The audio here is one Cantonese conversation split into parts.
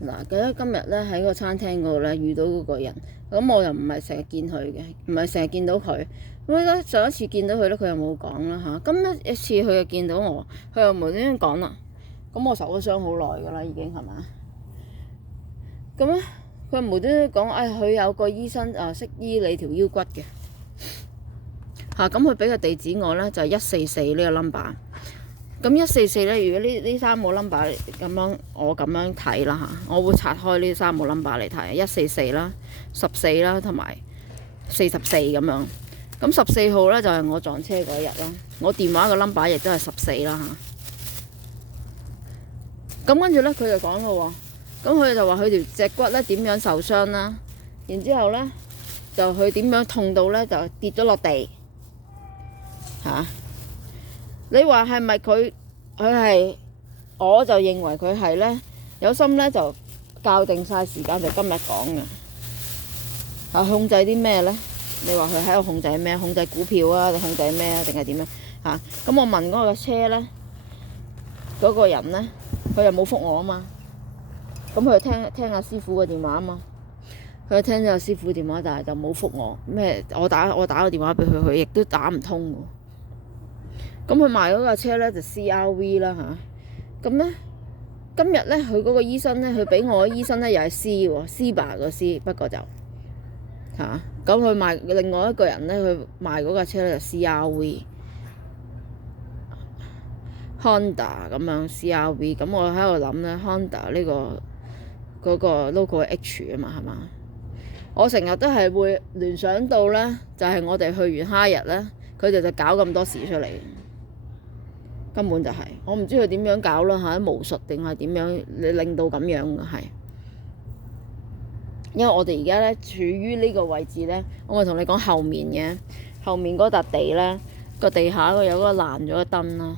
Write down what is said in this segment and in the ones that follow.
嗱，今日咧喺個餐廳嗰度咧遇到嗰個人，咁我又唔係成日見佢嘅，唔係成日見到佢。咁咧上一次見到佢咧，佢又冇講啦嚇。今一次佢又見到我，佢又無端端講啦。咁我受咗傷好耐㗎啦，已經係嘛？咁咧佢無端端講，佢有個醫生識醫你條腰骨嘅嚇。咁佢俾個地址我咧，就係144呢個 number。咁144咧，如果呢三個 number 咁樣，我咁樣睇啦嚇，我會拆開呢三個 number 嚟睇，144啦、14啦同埋44咁樣。咁14號咧就係我撞車嗰日啦，我電話個 number 亦都係14啦嚇。咁跟住咧，佢就講咯喎，咁佢就話佢條脊骨咧點樣受傷啦，然之後咧就佢點樣痛到咧就跌咗落地嚇。你話係咪佢係？我就認為佢係咧有心咧就校定晒時間，就今日講嘅。控制啲咩咧？你話佢喺度控制咩？控制股票啊，定控制咩啊？定係點樣嚇？咁我問嗰個車咧，嗰個人咧，佢又冇覆我啊嘛。咁佢聽阿師傅嘅電話啊嘛。佢聽咗阿師傅電話，但係就冇覆我咩？我打個電話俾佢，佢亦都打唔通喎。咁佢賣嗰架車咧就 CRV 啦嚇。咁咧今日咧佢嗰個醫生咧，佢俾我嘅醫生咧又係 C 喎，CBA 個 C，不過就嚇。咁佢賣另外一個人咧，佢賣嗰架車咧就 CRV Honda 咁樣 CRV。咁我喺度諗咧 Honda 呢個嗰個 logo 係 H 啊嘛，係嘛？我成日都係會聯想到咧，就係我哋去完哈日咧，佢哋就搞咁多事出嚟。根本就係我唔知佢點樣搞啦嚇，巫術定係點樣令到咁樣嘅係。因為我哋而家咧處於呢個位置咧，我咪同你講後面嘅後面嗰笪地咧，個地下有嗰個爛咗嘅燈啦，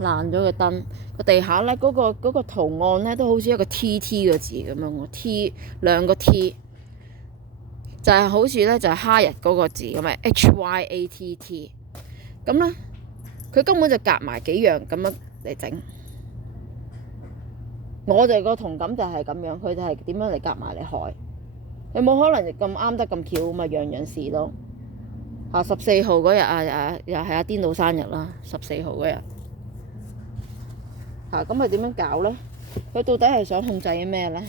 爛咗嘅燈個地下咧嗰個圖案咧都好似一個 TT 個字咁樣喎，T 兩個 T 就係好似咧就係哈日嗰個字咁嘅 HYATT 咁咧。佢根本就夾埋幾樣咁樣嚟整，我哋個同感就係咁樣，佢就係點樣嚟夾埋嚟害？你冇可能咁啱得咁巧嘛，樣樣事都14號嗰日又係阿顛倒生日啦，14號嗰日咁佢點樣搞咧？佢到底係想控制啲咩咧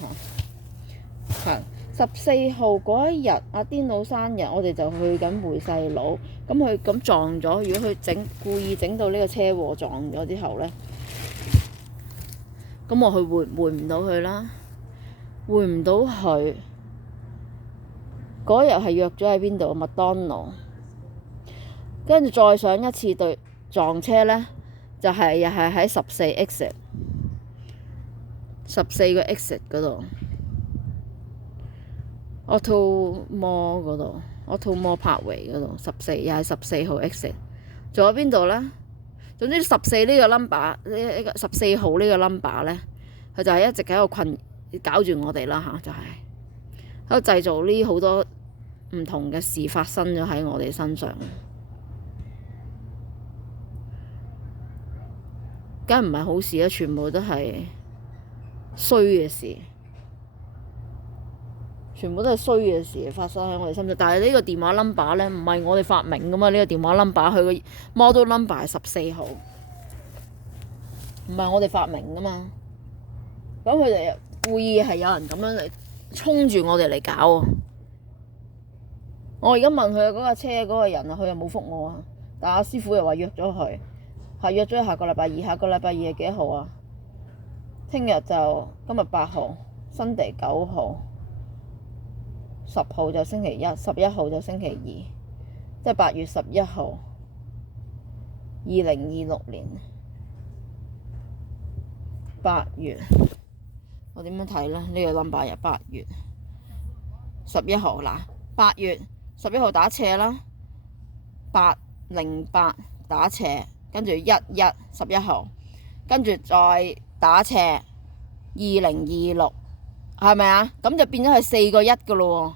14號嗰一日阿顛倒生日，我哋就去緊回細佬，咁佢咁撞咗。如果佢故意整到呢個車禍撞咗之後咧，咁我去回唔到佢啦，回唔到佢。嗰日係約咗喺邊度？麥當勞，跟住再上一次對撞車咧，就係又係喺14個 exit 嗰度。Auto Mall 嗰度 ，Auto Mall Parkway 嗰度，14又係14號 exit。仲有邊度咧？總之14呢個 number， 14號呢個 number 咧，佢就係一直喺度搞住我哋啦嚇，就係喺度製造呢好多唔同嘅事發生咗喺我哋身上，梗係唔係好事啦，全部都係衰嘅事。全部都係衰嘅事發生喺我哋身上，但係呢個電話 number 咧唔係我哋發明噶嘛，呢個電話 number 佢個 model number 係14號，唔係我哋發明噶嘛。咁佢哋故意係有人咁樣嚟衝住我哋嚟搞啊！我而家問佢嗰架車嗰個人啊，佢又冇覆我啊。但阿師傅又話約咗佢，係約咗下個禮拜二，下個禮拜二係幾號啊？聽日就今日8號，新地9號。10號就星期一，11號就星期二，即係8月11號，2026年8月，我點樣睇呢？呢個 number 日8月11號嗱，8月11號打斜啦，808打斜，跟住11號，跟住再打斜2026。係咪啊？咁就變咗係4個1噶咯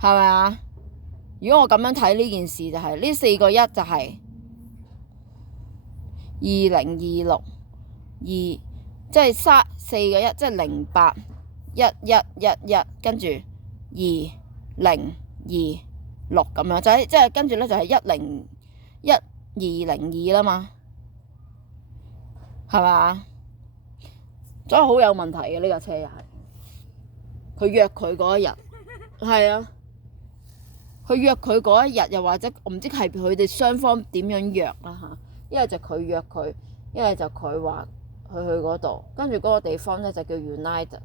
喎，係咪啊？如果我咁樣睇呢件事，就係呢4個1就係2026，即係4個1，即係08 1111，跟住2026咁樣，即係跟住咧就係10202啦嘛，係嘛？所以好有問題嘅呢架車又係，佢約佢嗰一日，係啊，佢約佢嗰一日，又或者我唔知係佢哋雙方點樣約啦嚇，一係就佢約佢，一係就佢話佢去嗰度，跟住嗰個地方咧就叫 United。